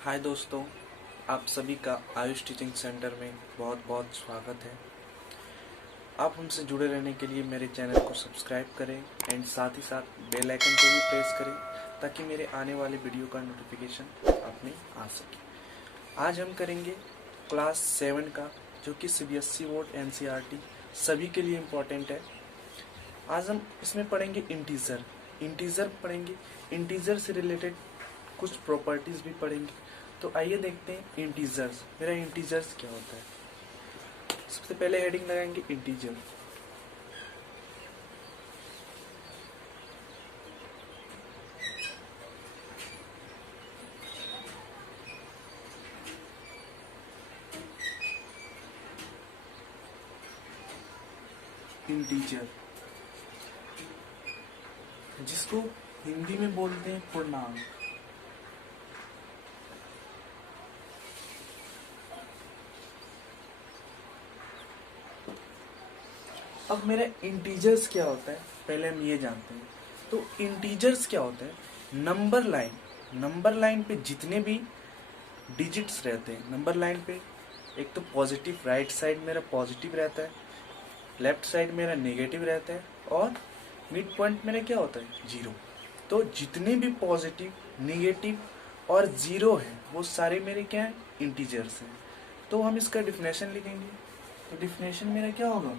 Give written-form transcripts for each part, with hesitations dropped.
हाय दोस्तों, आप सभी का आयुष टीचिंग सेंटर में बहुत बहुत स्वागत है। आप हमसे जुड़े रहने के लिए मेरे चैनल को सब्सक्राइब करें एंड साथ ही साथ बेल आइकन को भी प्रेस करें ताकि मेरे आने वाले वीडियो का नोटिफिकेशन आप में आ सके। आज हम करेंगे क्लास 7 का, जो कि सीबीएसई बोर्ड एनसीईआरटी सभी के लिए इम्पोर्टेंट है। आज हम इसमें पढ़ेंगे इंटीजर पढ़ेंगे, इंटीजर से रिलेटेड कुछ प्रॉपर्टीज भी पढ़ेंगे। तो आइए देखते हैं इंटीजर्स। मेरा इंटीजर्स क्या होता है। सबसे पहले हेडिंग लगाएंगे इंटीजर। इंटीजर जिसको हिंदी में बोलते हैं पूर्णांक। अब मेरा इंटीजर्स क्या होता है पहले हम ये जानते हैं। तो इंटीजर्स क्या होता है, नंबर लाइन पे जितने भी डिजिट्स रहते हैं नंबर लाइन पे, एक तो पॉजिटिव, राइट साइड मेरा पॉजिटिव रहता है, लेफ्ट साइड मेरा नेगेटिव रहता है और मिड पॉइंट मेरा क्या होता है, जीरो। तो जितने भी पॉजिटिव, नेगेटिव और जीरो है वो सारे मेरे क्या है, इंटीजर्स हैं। तो हम इसका डिफिनेशन लिखेंगे। तो डिफिनेशन मेरा क्या होगा,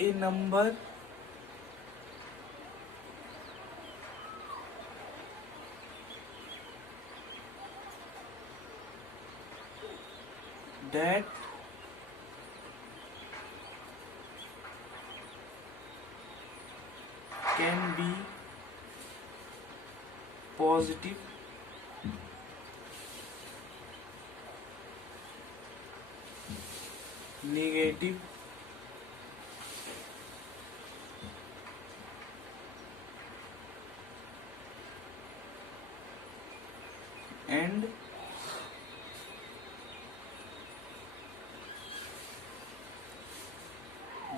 a number that can be positive, negative and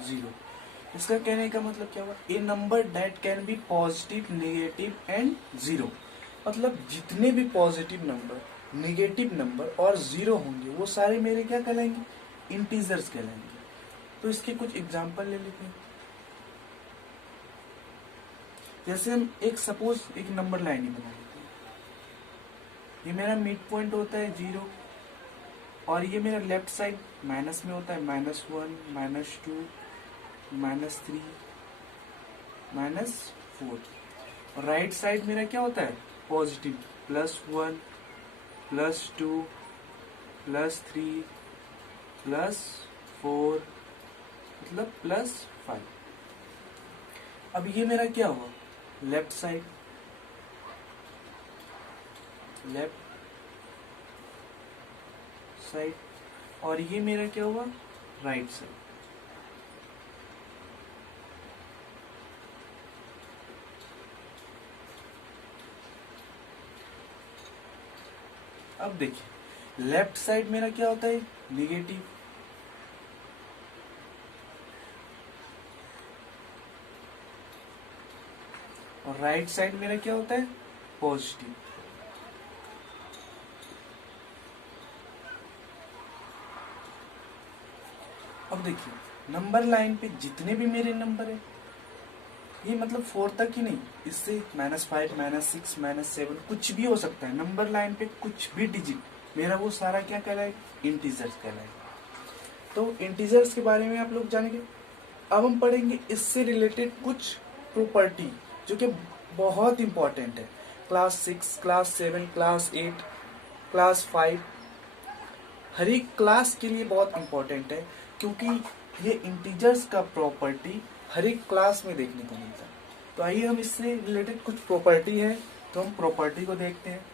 zero. इसका कहने का मतलब क्या हुआ, a number that can be positive, negative and zero. मतलब जितने भी पॉजिटिव नंबर, नेगेटिव नंबर और जीरो होंगे वो सारे मेरे क्या कहलाएंगे, इंटीजर्स कहलाएंगे। तो इसके कुछ एग्जांपल ले लेते हैं। जैसे हम सपोज एक नंबर लाइन ही बना लेते हैं। ये मेरा मिड पॉइंट होता है जीरो और ये मेरा लेफ्ट साइड माइनस में होता है -1, -2, -3, -4। और राइट साइड मेरा क्या होता है, पॉजिटिव, +1, +2, +3, +4, मतलब +5। अब ये मेरा क्या हुआ, लेफ्ट साइड और ये मेरा क्या हुआ, राइट साइड। अब देखिए लेफ्ट साइड मेरा क्या होता है, नेगेटिव, और राइट साइड मेरा क्या होता है, पॉजिटिव। अब देखिए नंबर लाइन पे जितने भी मेरे नंबर है, ये मतलब 4 तक ही नहीं, इससे -5, -6, -7 कुछ भी हो सकता है। नंबर लाइन पे कुछ भी डिजिट मेरा वो सारा क्या कहलाएगा, इंटीजर्स कहलाएगा। तो इंटीजर्स के बारे में आप लोग जानेंगे। अब हम पढ़ेंगे इससे रिलेटेड कुछ प्रॉपर्टी जो कि बहुत इंपॉर्टेंट है। क्लास 6, क्लास 7, क्लास 8, क्लास 5, हर एक क्लास के लिए बहुत इंपॉर्टेंट है, क्योंकि ये इंटीजर्स का प्रॉपर्टी हर एक क्लास में देखने को मिलता है। तो आइए हम इससे रिलेटेड कुछ प्रॉपर्टी है, तो हम प्रॉपर्टी को देखते हैं।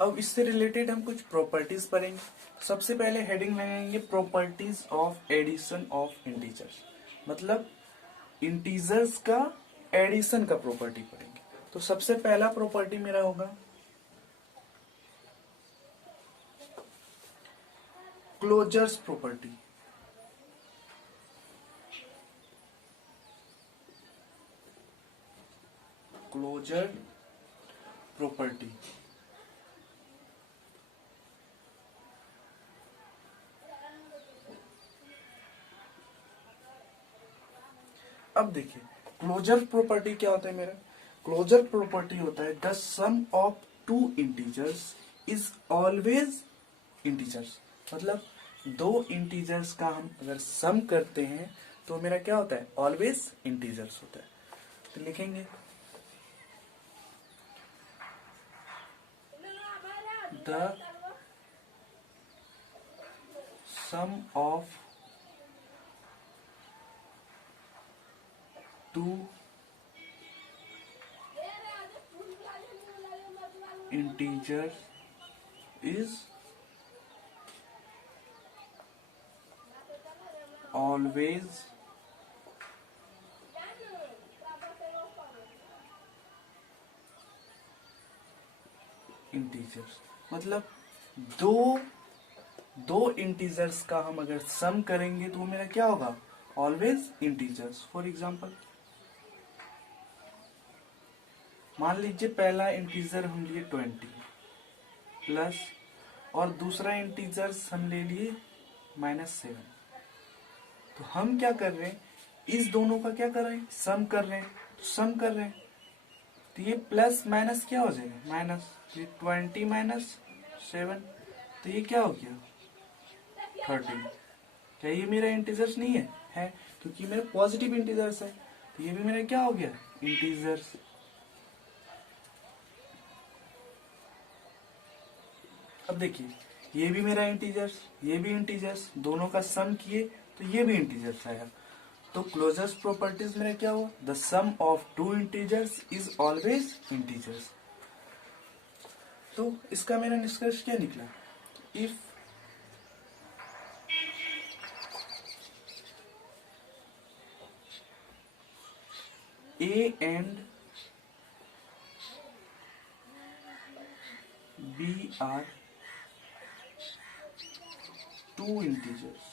अब इससे रिलेटेड हम कुछ प्रॉपर्टीज पढ़ेंगे। सबसे पहले हेडिंग लगाएंगे properties of addition of integers, मतलब इंटीजर्स का एडिशन का प्रॉपर्टी पढ़ेंगे। तो सबसे पहला प्रॉपर्टी मेरा होगा क्लोजर्स प्रॉपर्टी। क्लोजर प्रॉपर्टी अब देखिए क्लोजर प्रॉपर्टी क्या होता है मेरा। क्लोजर प्रॉपर्टी होता है the sum of two integers is always integers, मतलब दो इंटीजर्स का हम अगर सम करते हैं तो मेरा क्या होता है, ऑलवेज इंटीजर्स होता है। तो लिखेंगे the sum of two integers is always integers, मतलब दो इंटीजर्स का हम अगर सम करेंगे तो वो मेरा क्या होगा, ऑलवेज इंटीजर्स। फॉर एग्जांपल मान लीजिए पहला इंटीजर हम लिए 20 प्लस और दूसरा इंटीजर्स हम ले लिए -7। तो हम क्या कर रहे हैं, इस दोनों का क्या कर रहे हैं, सम कर रहे हैं। तो सम कर रहे हैं तो ये प्लस माइनस क्या हो जाएगा, माइनस। ये 20 -7 तो ये क्या हो गया 13। क्या ये मेरा इंटीजर्स नहीं है क्योंकि मेरा पॉजिटिव इंटीजर्स है। तो ये भी मेरा क्या हो गया, इंटीजर्स। अब देखिए ये भी मेरा इंटीजर्स, ये भी इंटीजर्स, दोनों का सम किए तो ये भी इंटीजर्स आया। तो क्लोजर्स प्रॉपर्टीज मेरा क्या हुआ, the sum of two integers is always integers. तो इसका मेरा निष्कर्ष क्या निकला, if A and B are two integers,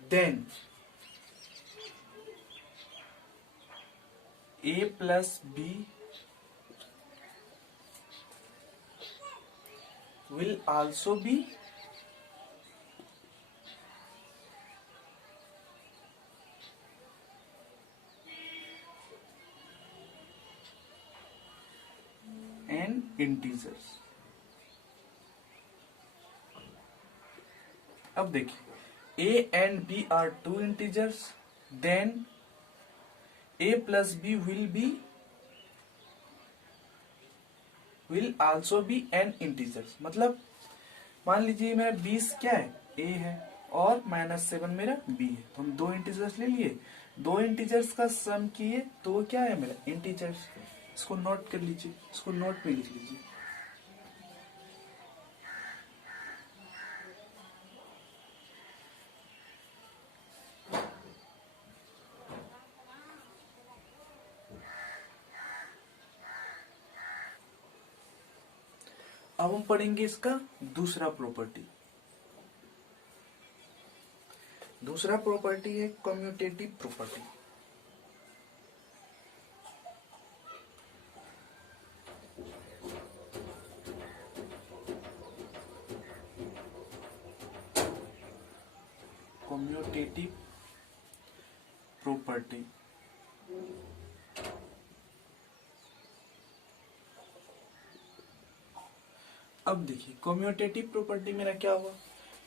then A plus B will also be an integers। अब देखिए A and B are two integers, then A plus B will also be an integers। मतलब मान लीजिए मेरा 20 क्या है, A है और -7 मेरा B है। तो हम दो इंटीजर्स ले लिए, दो इंटीजर्स का सम किए तो वो क्या है मेरा इंटीजर्स। इसको नोट कर लीजिए, इसको नोट में लिख लीजिए। अब हम पढ़ेंगे इसका दूसरा प्रॉपर्टी। दूसरा प्रॉपर्टी है कम्यूटेटिव प्रॉपर्टी। कम्यूटेटिव प्रॉपर्टी अब देखिए कम्यूटेटिव प्रॉपर्टी मेरा क्या हुआ,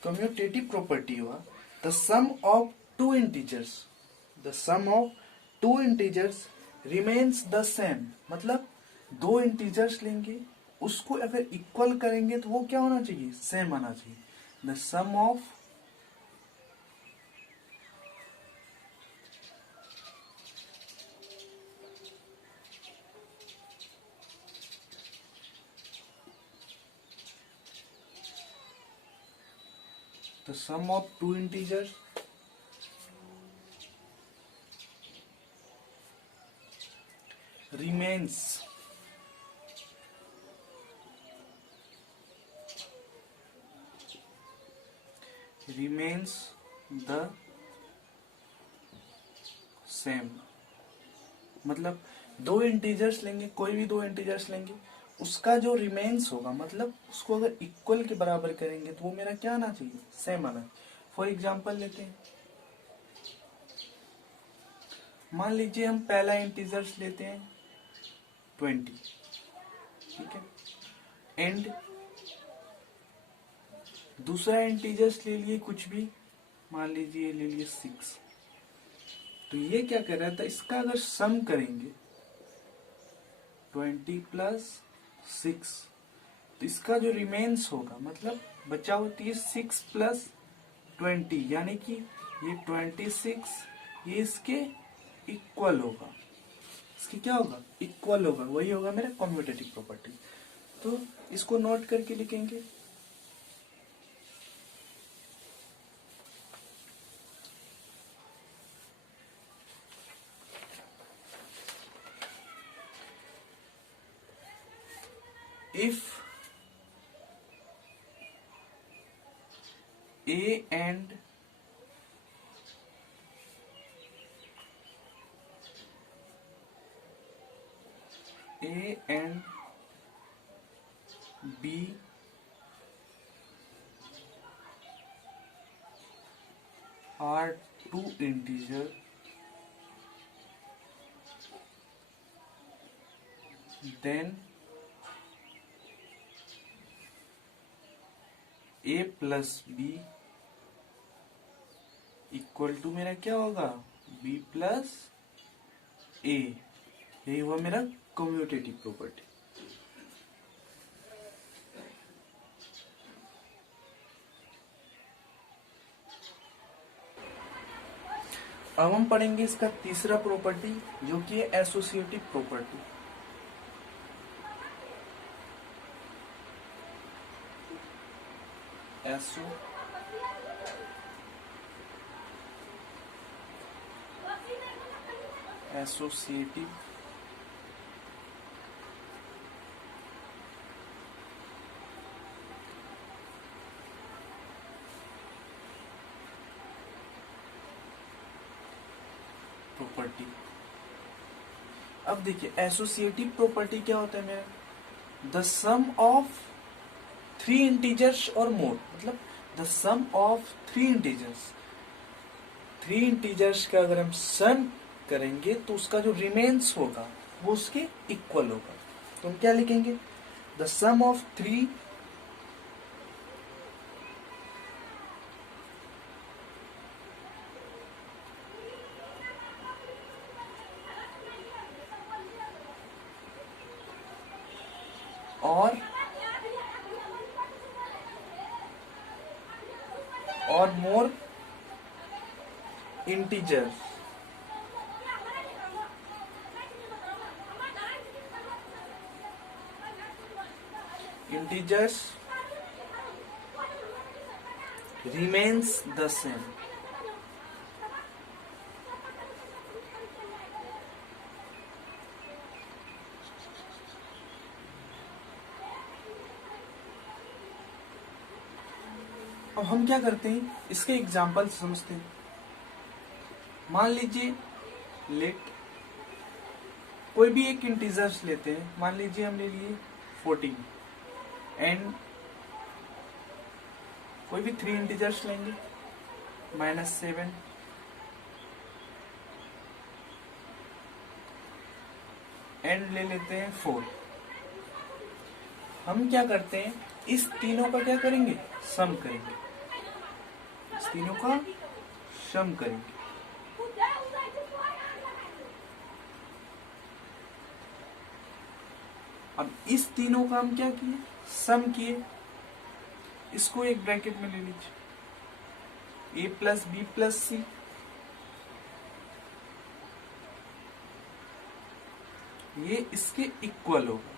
कम्यूटेटिव प्रॉपर्टी हुआ the sum of two integers, the sum of two integers remains the same. मतलब दो इंटीजर्स लेंगे उसको अगर इक्वल करेंगे तो वो क्या होना चाहिए, सेम आना चाहिए। The sum of the sum of two integers remains the same। मतलब दो इंटीजर्स लेंगे, कोई भी दो इंटीजर्स लेंगे, उसका जो रिमेन्स होगा, मतलब उसको अगर इक्वल के बराबर करेंगे तो वो मेरा क्या आना चाहिए, सेम आना। फॉर एग्जांपल लेते हैं, मान लीजिए हम पहला इंटीजर्स लेते हैं 20, ठीक है, एंड दूसरा इंटीजर्स ले लिए कुछ भी, मान लीजिए ले लिए 6। तो ये क्या कर रहा था, इसका अगर सम करेंगे 20 प्लस 6, तो इसका जो रिमेन्स होगा, मतलब बचा होती है 6 प्लस 20, यानी कि ये 26 ये इसके इक्वल होगा, इसकी क्या होगा, इक्वल होगा, वही होगा मेरा कम्यूटेटिव प्रॉपर्टी। तो इसको नोट करके लिखेंगे, if A and B are two integer, then A plus B equal to मेरा क्या होगा, B प्लस A। यही हुआ मेरा कम्यूटेटिव प्रॉपर्टी। अब हम पढ़ेंगे इसका तीसरा प्रॉपर्टी, जो कि है एसोसिएटिव प्रॉपर्टी। Associative property. अब देखिए एसोसिएटिव प्रॉपर्टी क्या होता है मेरा, द सम ऑफ 3 इंटीजर्स और मोर, मतलब the sum of 3 integers, 3 integers का अगर हम सम करेंगे तो उसका जो रिमेन्स होगा वो उसके इक्वल होगा। तो हम क्या लिखेंगे, द सम ऑफ 3 और more integers remains the same। अब हम क्या करते हैं, इसके एग्जाम्पल समझते हैं। मान लीजिए लेट कोई भी एक इंटीजर्स लेते हैं, मान लीजिए हम ले लिए 14 एंड कोई भी 3 इंटीजर्स लेंगे -7 एंड ले लेते हैं 4। हम क्या करते हैं, इस तीनों का क्या करेंगे, सम करेंगे, इस तीनों का सम करेंगे। अब इस तीनों का हम क्या किए, सम किए, इसको एक ब्रैकेट में ले लीजिए, a प्लस बी प्लस सी, ये इसके इक्वल होगा।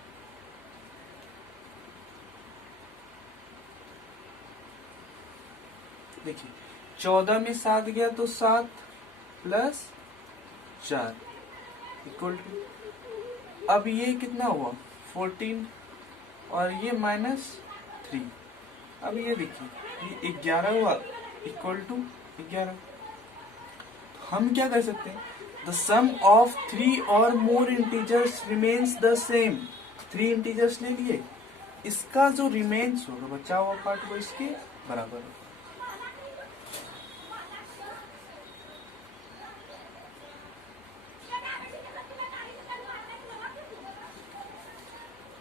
देखिए 14 में 7 गया तो 7 प्लस 4 इक्वल टू, अब ये कितना हुआ 14 और ये -3। अब ये देखिए ये 11 हुआ इक्वल टू 11। हम क्या कर सकते हैं, द सम ऑफ 3 और more integers remains the same. 3 integers ले लिए, इसका जो रिमेन्स होगा बचा हुआ पार्ट वो इसके बराबर होगा।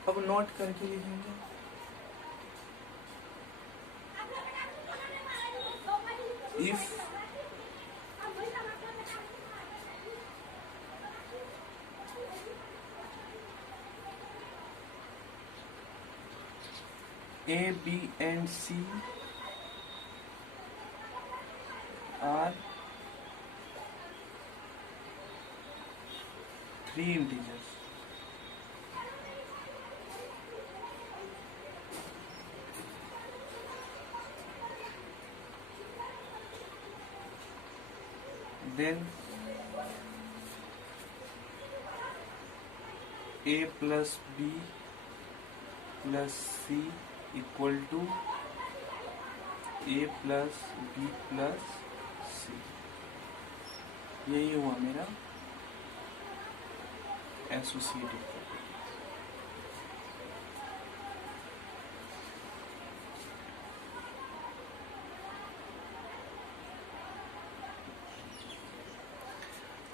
अब नोट करके लिखेंगे, if A, B and C are 3 integers, then A plus B plus C equal to A plus B plus C। यही हुआ मेरा एसोसिएटिव प्रॉपर्टी।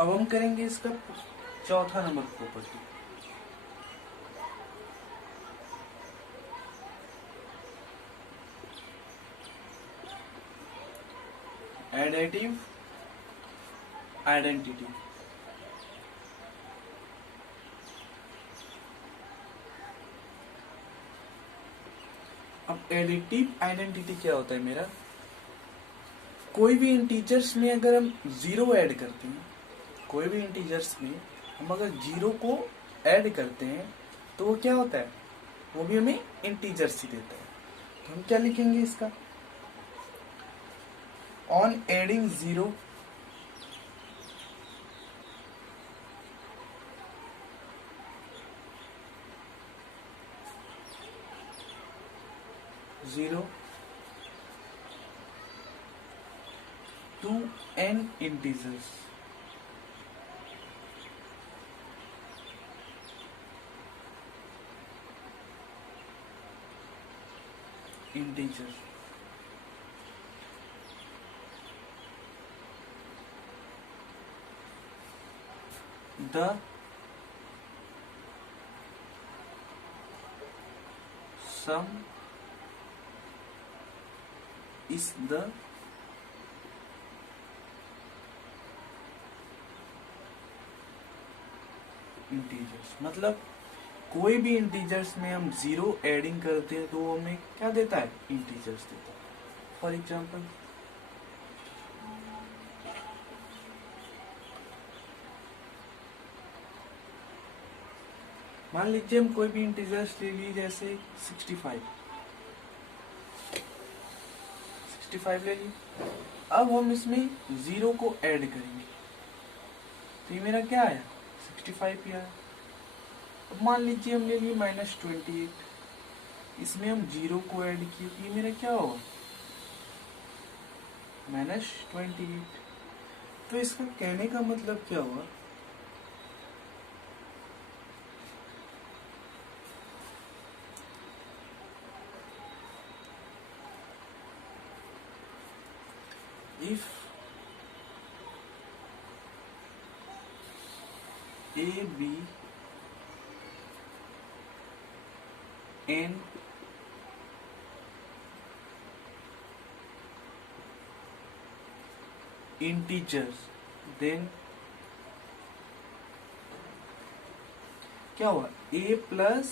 अब हम करेंगे इसका चौथा नंबर प्रॉपर्टी, एडिटिव आइडेंटिटी। अब एडिटिव आइडेंटिटी क्या होता है मेरा, कोई भी इंटीजर्स में अगर हम 0 ऐड करते हैं, कोई भी इंटीजर्स में हम अगर 0 को ऐड करते हैं तो वो क्या होता है, वो भी हमें इंटीजर्स ही देता है। तो हम क्या लिखेंगे इसका, on adding 0 to n integers, the sum is the integers. मतलब कोई भी इंटीजर्स में हम 0 एडिंग करते हैं तो वो हमें क्या देता है, इंटीजर्स देता है। फॉर एग्जाम्पल मान लीजिए हम कोई भी इंटीजर्स ले लिए, जैसे 65 ले लिए। अब हम इसमें 0 को ऐड करेंगे तो ये मेरा क्या आया, 65 ही आया। अब मान लीजिए हम ले लिए -28, इसमें हम 0 को ऐड किए तो ये मेरा क्या होगा, -28। तो इसका कहने का मतलब क्या हुआ, if A, B and integers, then क्या हुआ, A plus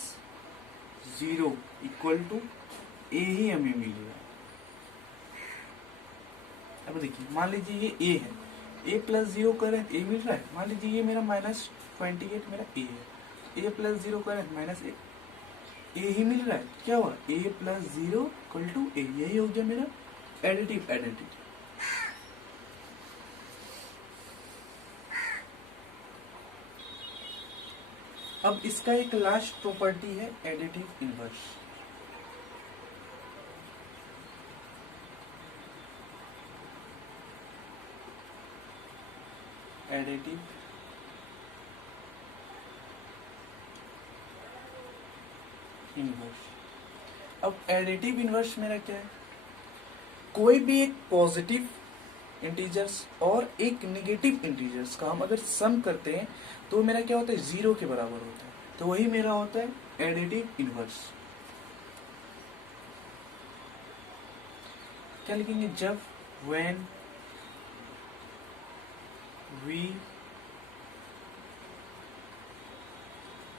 0 equal to A ही हमें मिल रहा है। अब देखिए मान लीजिए ये A है, A प्लस 0 करें A मिल रहा है। मान लीजिए ये मेरा -28 मेरा A है, A प्लस 0 करें -A ही मिल रहा है। क्या हुआ, A plus 0 equal to A, यही हो गया मेरा एडिटिव आइडेंटिटी। अब इसका एक लास्ट प्रॉपर्टी है एडिटिव इनवर्स। Additive inverse. अब एडिटिव इनवर्स मेरा क्या है, कोई भी एक पॉजिटिव इंटीजर्स और एक नेगेटिव इंटीजर्स का हम अगर सम करते हैं तो मेरा क्या होता है, 0 के बराबर होता है। तो वही मेरा होता है एडिटिव इनवर्स। क्या लिखेंगे, जब when we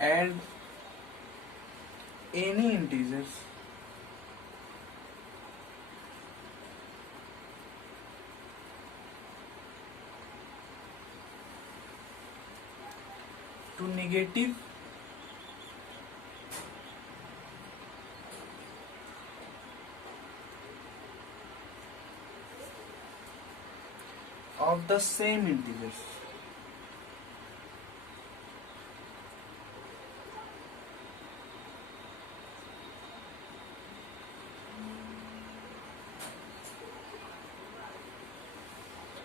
add any integers to negative of the same integers,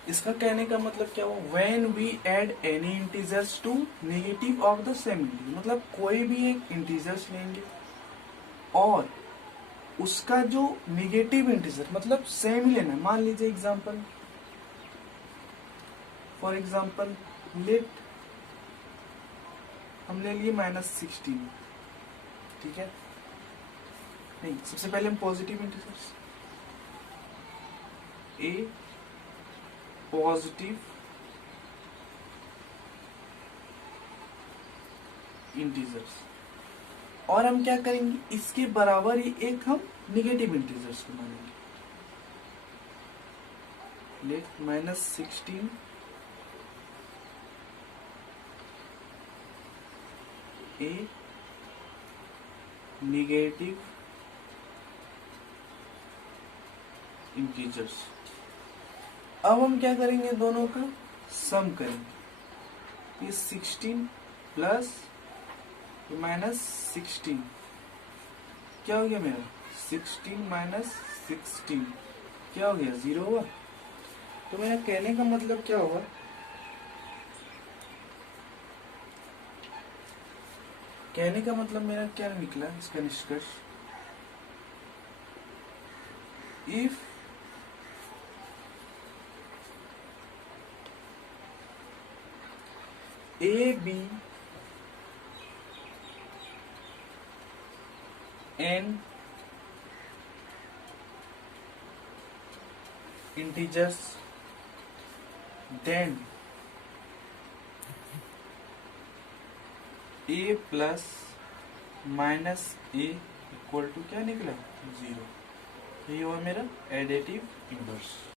इसका कहने का मतलब क्या हुआ, when we add any integers to negative of the same integer, मतलब कोई भी एक इंटीजर्स लेंगे और उसका जो नेगेटिव इंटीजर मतलब सेम ही लेना है। मान लीजिए एग्जांपल, फॉर एग्जांपल लेट हम ले लिए -16, ठीक है। नहीं, सबसे पहले हम पॉजिटिव इंटीजर्स, ए पॉजिटिव इंटीजर्स, और हम क्या करेंगे, इसके बराबर ही एक हम निगेटिव इंटीजर्स को मानेंगे। लेट -16 ए निगेटिव इंटीजर्स। अब हम क्या करेंगे, दोनों का सम करेंगे। ये 16 प्लस -16 क्या हो गया मेरा, 16 - 16 क्या हो गया, 0 हुआ। तो मेरा कहने का मतलब क्या हुआ, कहने का मतलब मेरा क्या निकला इसका निष्कर्ष, if A B N integers, then a plus minus A equal to क्या निकला, 0। ये हुआ मेरा एडिटिव इनवर्स।